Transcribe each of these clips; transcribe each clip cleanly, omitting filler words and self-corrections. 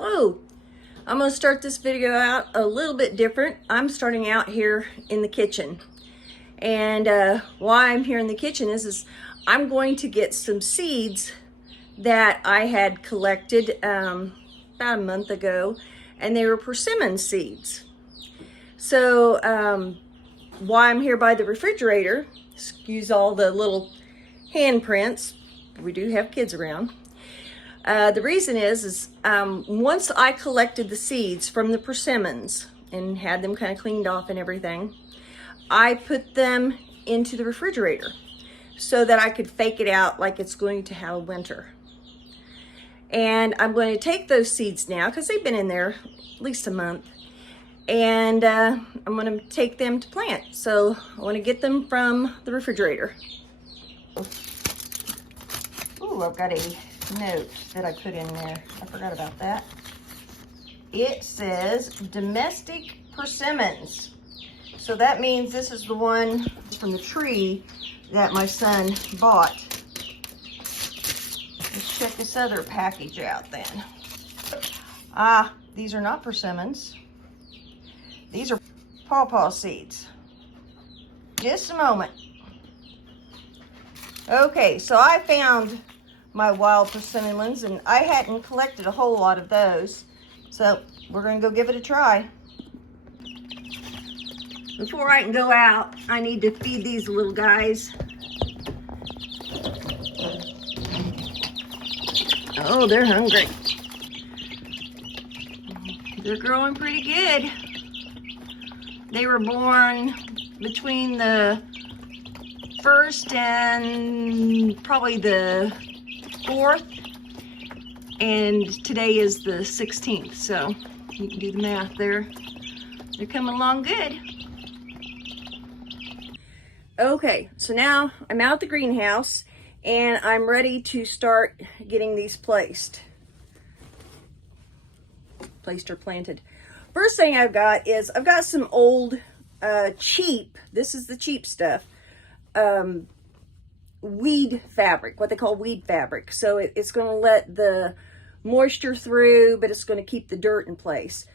Hello, I'm going to start this video out a little bit different. I'm starting out here in the kitchen. And why I'm here in the kitchen is I'm going to get some seeds that I had collected about a month ago, and they were persimmon seeds. So why I'm here by the refrigerator, excuse all the little handprints, we do have kids around. The reason is once I collected the seeds from the persimmons and had them kind of cleaned off and everything, I put them into the refrigerator so that I could fake it out like it's going to have a winter. And I'm going to take those seeds now because they've been in there at least a month, and I'm going to take them to plant. So I want to get them from the refrigerator. Ooh, I've got a note that I put in there. I forgot about that. It says domestic persimmons. So that means this is the one from the tree that my son bought. Let's check this other package out then. Ah, these are not persimmons. These are Paw Paw seeds. Just a moment. Okay, so I found my wild persimmon ones, and I hadn't collected a whole lot of those. So we're gonna go give it a try. Before I can go out, I need to feed these little guys. Oh, they're hungry. They're growing pretty good. They were born between the 1st and probably the 4th, and today is the 16th, so you can do the math there. They're coming along good. Okay, so now I'm out the greenhouse and I'm ready to start getting these placed or planted. First thing I've got is I've got some old cheap, this is the cheap stuff, weed fabric, what they call weed fabric. So it's going to let the moisture through, but it's going to keep the dirt in place.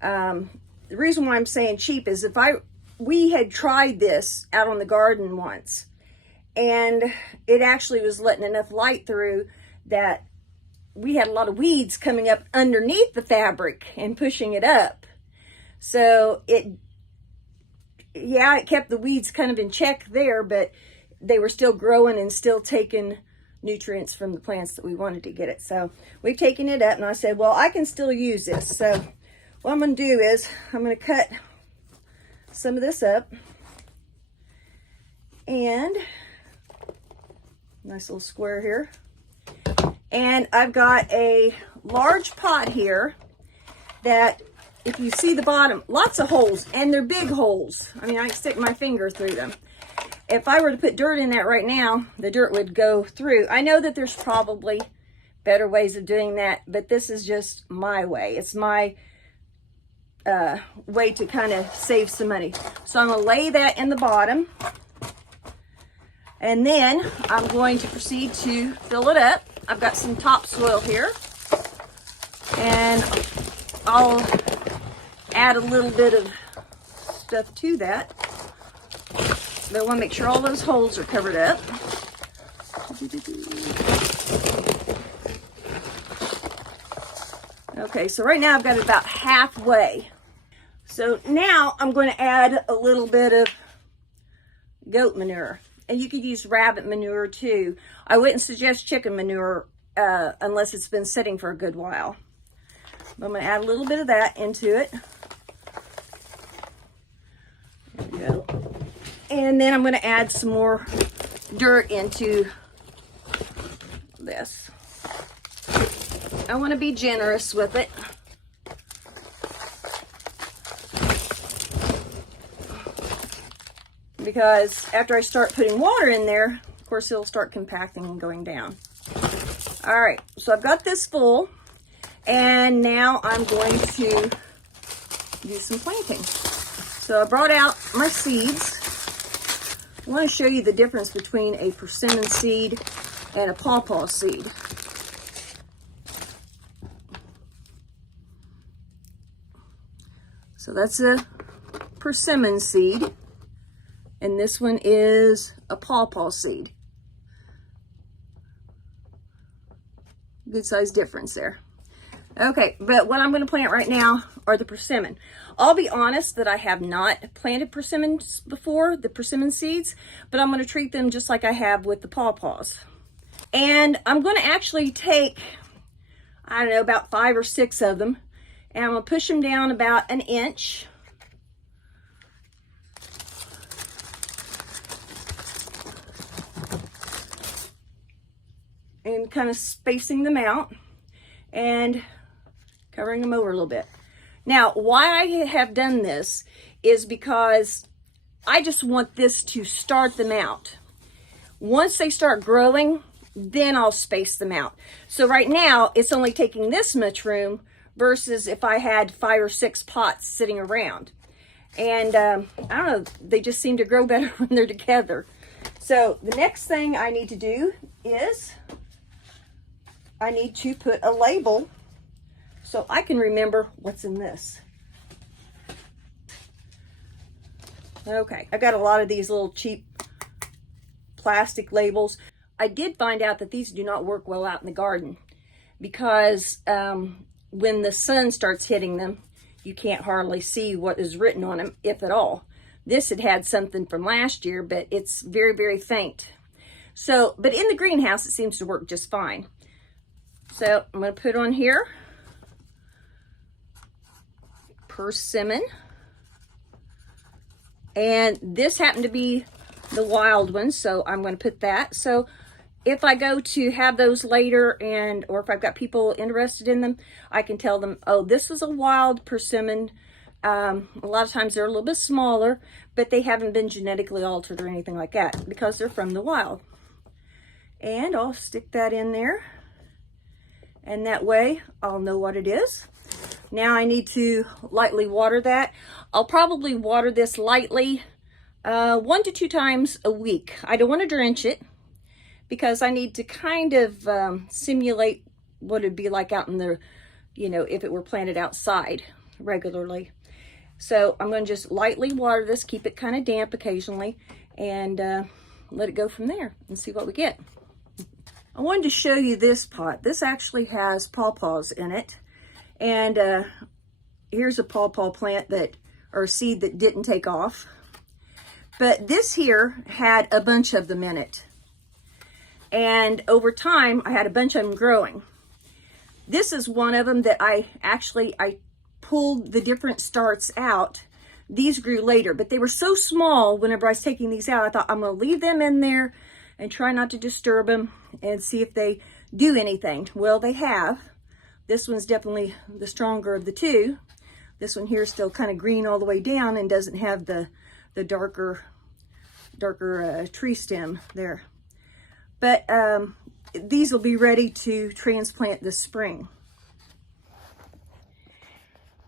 The reason why I'm saying cheap is we had tried this out on the garden once, and it actually was letting enough light through that we had a lot of weeds coming up underneath the fabric and pushing it up. So it kept the weeds kind of in check there, but they were still growing and still taking nutrients from the plants that we wanted to get it. So we've taken it up, and I said, well, I can still use this. So what I'm going to do is I'm going to cut some of this up, and nice little square here. And I've got a large pot here that, if you see the bottom, lots of holes, and they're big holes. I mean, I can stick my finger through them. If I were to put dirt in that right now, the dirt would go through. I know that there's probably better ways of doing that, but this is just my way. It's my way to kind of save some money. So I'm going to lay that in the bottom, and then I'm going to proceed to fill it up. I've got some topsoil here, and I'll add a little bit of stuff to that. But I want to make sure all those holes are covered up. Okay, so right now I've got it about halfway. So now I'm going to add a little bit of goat manure. And you could use rabbit manure too. I wouldn't suggest chicken manure unless it's been sitting for a good while. But I'm going to add a little bit of that into it. There we go. And then I'm going to add some more dirt into this. I want to be generous with it. Because after I start putting water in there, of course, it'll start compacting and going down. All right, so I've got this full, and now I'm going to do some planting. So I brought out my seeds. I want to show you the difference between a persimmon seed and a Paw Paw seed. So that's a persimmon seed. And this one is a Paw Paw seed. Good size difference there. Okay, but what I'm going to plant right now are the persimmon. I'll be honest that I have not planted persimmons before, the persimmon seeds, but I'm going to treat them just like I have with the Paw Paws. And I'm going to actually take, I don't know, about 5 or 6 of them, and I'm going to push them down about 1 inch. And kind of spacing them out and covering them over a little bit. Now, why I have done this is because I just want this to start them out. Once they start growing, then I'll space them out. So right now, it's only taking this much room versus if I had 5 or 6 pots sitting around. And I don't know, they just seem to grow better when they're together. So the next thing I need to do is I need to put a label so I can remember what's in this. Okay, I got a lot of these little cheap plastic labels. I did find out that these do not work well out in the garden because when the sun starts hitting them, you can't hardly see what is written on them, if at all. This had something from last year, but it's very, very faint. So, but in the greenhouse, it seems to work just fine. So I'm going to put on here persimmon. And this happened to be the wild one, so I'm going to put that. So if I go to have those later, or if I've got people interested in them, I can tell them, oh, this is a wild persimmon. A lot of times they're a little bit smaller, but they haven't been genetically altered or anything like that because they're from the wild. And I'll stick that in there. And that way I'll know what it is. Now I need to lightly water that. I'll probably water this lightly 1 to 2 times a week. I don't want to drench it because I need to kind of simulate what it'd be like out in the, if it were planted outside regularly. So I'm going to just lightly water this, keep it kind of damp occasionally, and let it go from there and see what we get. I wanted to show you this pot. This actually has Paw Paws in it. And here's a Paw Paw plant or seed that didn't take off. But this here had a bunch of them in it. And over time, I had a bunch of them growing. This is one of them that I pulled the different starts out. These grew later, but they were so small whenever I was taking these out, I thought I'm going to leave them in there and try not to disturb them and see if they do anything. Well, they have. This one's definitely the stronger of the two. This one here is still kind of green all the way down and doesn't have the darker tree stem there. But these will be ready to transplant this spring.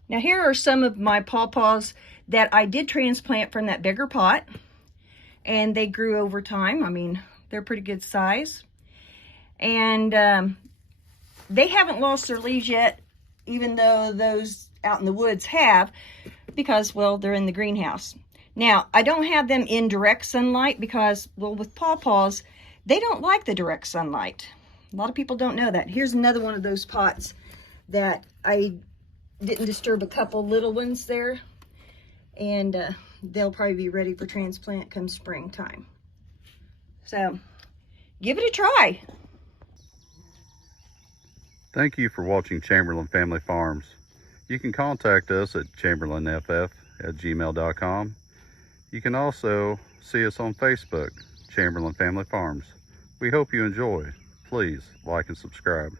Now here are some of my Paw Paws that I did transplant from that bigger pot. And they grew over time. I mean, they're pretty good size. And they haven't lost their leaves yet, even though those out in the woods have, because, well, they're in the greenhouse. Now, I don't have them in direct sunlight because, well, with Paw Paws, they don't like the direct sunlight. A lot of people don't know that. Here's another one of those pots that I didn't disturb a couple little ones there. And they'll probably be ready for transplant come springtime. So, give it a try. Thank you for watching Chamberlain Family Farms. You can contact us at chamberlainff@gmail.com. You can also see us on Facebook, Chamberlain Family Farms. We hope you enjoy. Please like and subscribe.